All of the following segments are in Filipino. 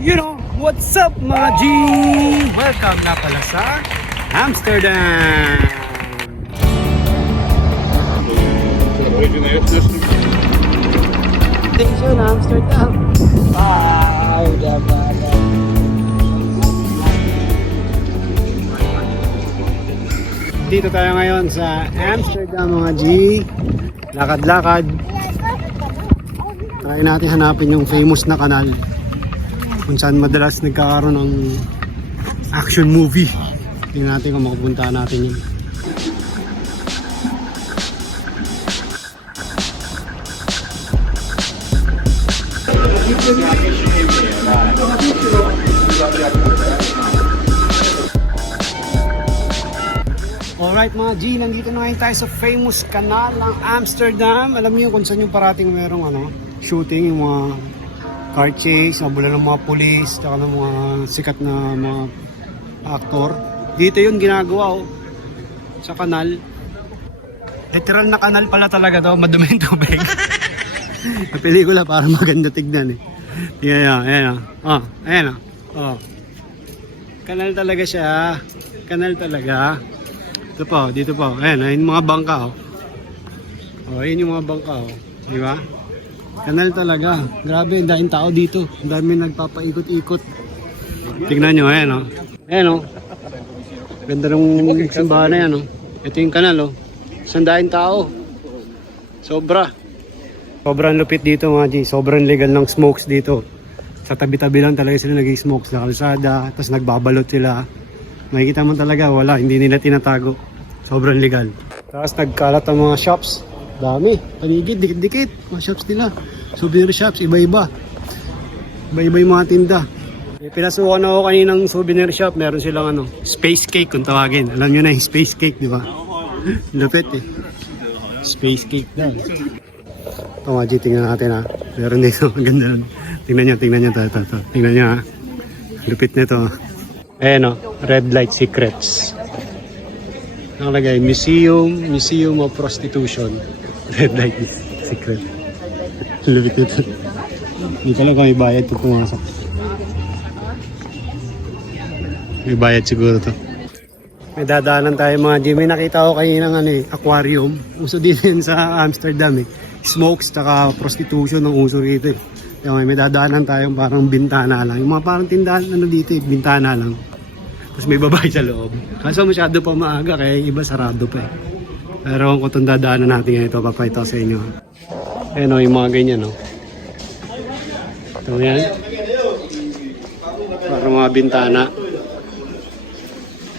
You know, what's up mga G? Welcome na pala sa Amsterdam! Station Amsterdam! Wow! Dito tayo ngayon sa Amsterdam mga G. Lakad-lakad. Try natin hanapin yung famous na kanal kung saan madalas nagkakaroon ng action movie. Tingnan natin kung makapunta natin yun. Alright mga G, nandito na ngayon tayo sa famous kanal ng Amsterdam. Alam niyo kung saan yung parating merong shooting, yung mga car chase, nabula ng mga pulis, tsaka ng mga sikat na mga aktor. Dito yun ginagawa sa kanal. Literal na kanal pala talaga to, madumi yung tubig. Sa pelikula para maganda tignan eh. Ayan. Kanal talaga siya. Kanal talaga. Ito po, dito po. Ayan, yung mga bangka ayan yung mga bangka di ba? Kanal talaga. Grabe, ang daming tao dito. Ang daming nagpapaikot-ikot. Tignan nyo, ayan Ayan ganda ng simbahan na yan Ito yung kanal Sandahin tao. Sobra. Sobrang lupit dito mga G. Sobrang legal ng smokes dito. Sa tabi-tabi lang talaga sila nag-smoke sa kalsada. Tapos nagbabalot sila. Makikita mo talaga, wala. Hindi nila tinatago. Sobrang legal. Tapos nagkalat ang mga shops. Dami. Paligid, dikit-dikit. Mga shops nila. Souvenir shops, iba-iba. Iba-iba yung mga tinda. Pinasukan ako kaninang souvenir shop. Meron silang space cake kung tawagin. Alam nyo na yung space cake, di ba? Lupit Space cake daw. Ito mga G, tingnan natin Meron dito. Ang ganda nun. Tingnan nyo. Ito. Tingnan nyo Lupit nito. Ayan Red Light Secrets. Nakalagay, Museum of Prostitution. Red Light Secret. Lupit nito. Hindi ko lang kung may bayad ito pumasok. May bayad siguro to. May dadaanan tayo mga G. May nakita ko kayo ng aquarium. Uso din sa Amsterdam Smokes tsaka prostitution ang uso rito Kaya may dadaanan tayong parang bintana lang. Yung mga parang tindahan dito bintana lang. Tapos may babae sa loob. Kaso masyado pa maaga kaya iba sarado pa Pero kung itong dadaanan natin ngayon ito, papayto sa inyo. Ayan yung mga ganyan Ito yan. Parang mga bintana.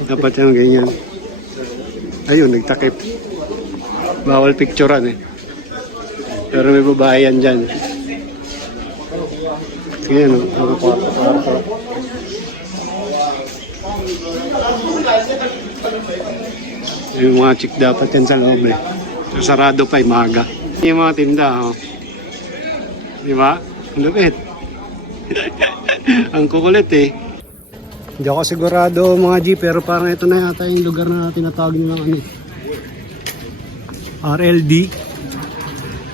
Dapat yung ganyan. Ayun, nagtakip. Bawal picturean Pero may babae yan dyan. Sige kwarto. Yung mga chick dapat yan sa loob So, sarado pa maaga. Yung mga tinda Di ba? Ang lupit. Ang kukulit Hindi ako sigurado mga G, pero parang ito na yata yung lugar na tinatawag ng RLD,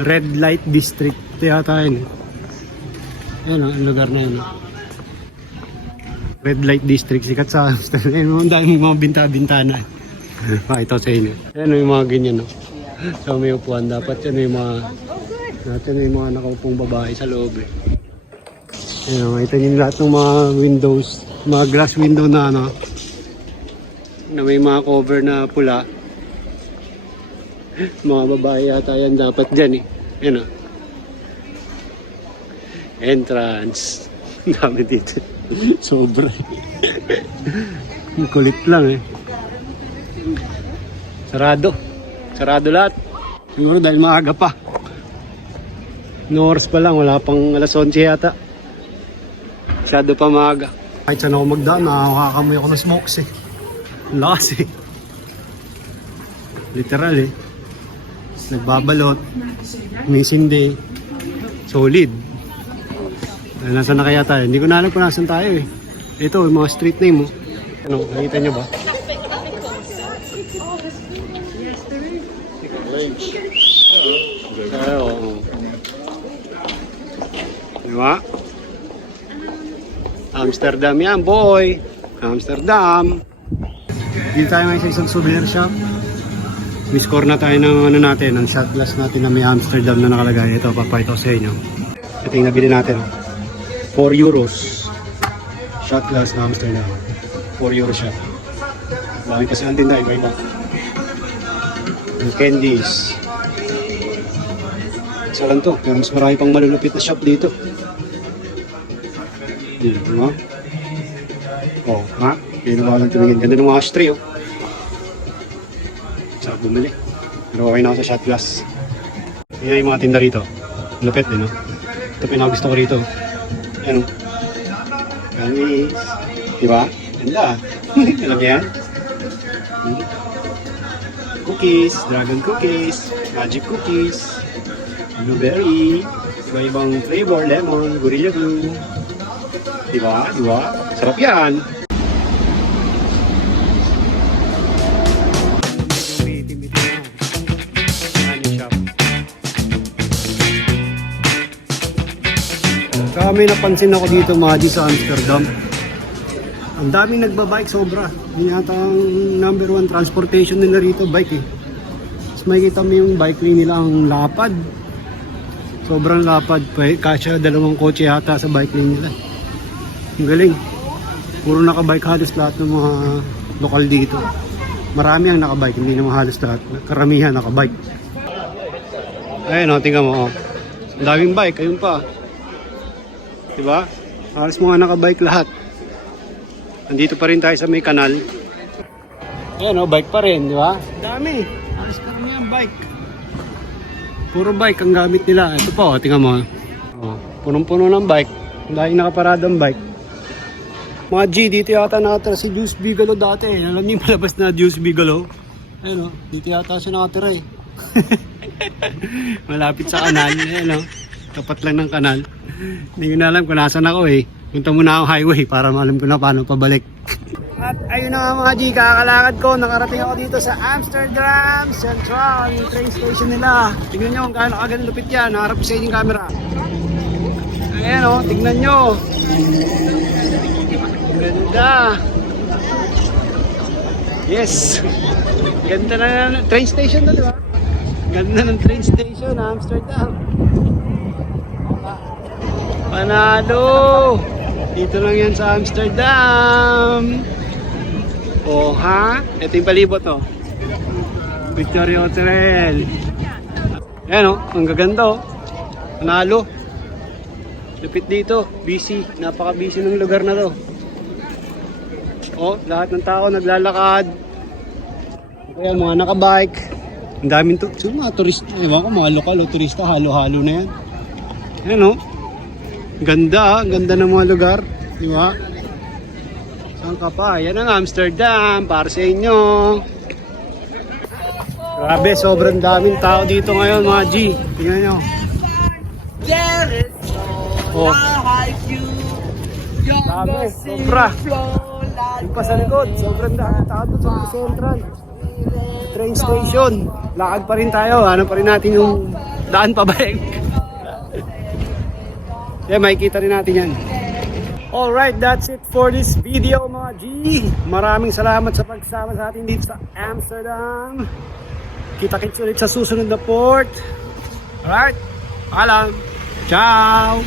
Red Light District. Ito yata yun Ayan ang lugar na yun Red Light District, sikat sa Amsterdam. Ang dami mga binta-bintana. Ito sa inyo. Ayan yung mga ganyan So may upuan, dapat yan yung mga nakaupong babae sa loob Ayan, makita nyo lahat ng mga windows, mga glass window na na may mga cover na pula. Mga babae yata yan dapat dyan Ayan entrance. Dami dito. Sobra. Kulit lang Sarado lahat. Siguro dahil maaga pa. No oras pa lang, wala pang alas 11 yata. Masyado pa maaga. Kahit saan ako magdaan, nakakamoy ako ng smokes Ang lakas Literal Nagbabalot. May sindi. Solid. Nasaan na kaya tayo? Hindi ko na alam kung nasan tayo Ito, yung mga street name nakita nyo ba? Diba? Amsterdam yan, boy. Amsterdam. Dito tayo ngayon sa isang souvenir shop. May score na tayo ng ano natin, ng shot glass natin na may Amsterdam na nakalagay. Ito, papakita ko sa inyo. Ito yung nabili natin. 4 euros. Shot glass na Amsterdam. 4 euro shot. Dami kasi ang tinda, iba-iba. Yung candies. Isa lang to, pero mas marami pang malulupit na shop dito. Dito, no? Oh, ha? Hindi na lang tumingin. Ganda ng mga ashtray, oh. Sarap bumili. Pero okay na ako sa shot glass. Yan yung mga tinda rito. Lupit din, no? Ito pinakagusto ko rito. Ayan, oh. Candies. Diba? Ganda. Alam niya yan? Cookies. Dragon cookies. Magic cookies. Blueberry. Iba-ibang flavor. Lemon. Gorilla glue. Diba? Diba? Sarap yan. Saka may napansin ako dito mga G sa Amsterdam. Ang daming nagbabike sobra. Yung yata ang number 1 transportation nila rito, bike eh. Tapos makikita mo yung bike lane nila ang lapad. Sobrang lapad pa eh. Kasya dalawang kotse yata sa bike lane nila. Ang galing. Puro nakabike halos lahat ng mga lokal dito. Marami ang nakabike, hindi naman halos lahat. Karamihan nakabike. Ayun o, tingnan mo o. Ang daming bike, ayun pa. Diba? Halos mga nakabike lahat. Nandito pa rin tayo sa may kanal. Ayan o, bike pa rin, di ba? Dami. Halos karami ang bike. Puro bike ang gamit nila. Ito po, tingnan mo. O, punong-puno ng bike. Dahil nakaparadang bike. Mga G, dito yata nakatira si Juice Bigelow dati. Alam niyo yung palabas na Juice Bigelow? Ayun o, dito yata siya nakatira eh. Malapit sa kanal. Ayan o, tapat lang ng kanal. Hindi ko na alam kung nasan ako eh. Punta muna ako highway para maalam ko na paano pabalik. At ayun na nga mga G, kakalakad ko. Nakarating ako dito sa Amsterdam Central, yung train station nila. Tignan nyo kung gaano kaganda lupit yan. Naharap ko sa inyong camera. Ayan o, tignan nyo. Ganda. Yes. Ganda na train station na, di ba? Ganda ng train station, Amsterdam. Panalo! Dito lang yan sa Amsterdam. Oh, ha? Ito yung palibot, oh. Victoria Hotel. Ayan, oh. Ang gaganda, oh. Panalo. Lupit dito. Busy. Napaka-busy ng lugar na to. Oh, lahat ng tao naglalakad. Ayan, mga nakabike. Ang daming to. So, mga turista. Ewan ko, mga lokal o turista. Halo-halo na yan. Ayan, oh. Ganda, ganda ng mga lugar, di ba? Saan ka pa? Yan ang Amsterdam para sa inyo. Grabe, sobrang daming tao dito ngayon mga G. Tingnan nyo. Oh. Dami, sobra. Yung pa sa likod, sobrang daming tao doon sa Central. Train station. Lakad pa rin tayo. Ano pa rin natin yung daan pabalik. Yeah, makikita rin natin yan. Alright, that's it for this video mga G. Maraming salamat sa pagsama sa atin dito sa Amsterdam. Kita-kits ulit sa susunod na port. Alright, paalam. Ciao!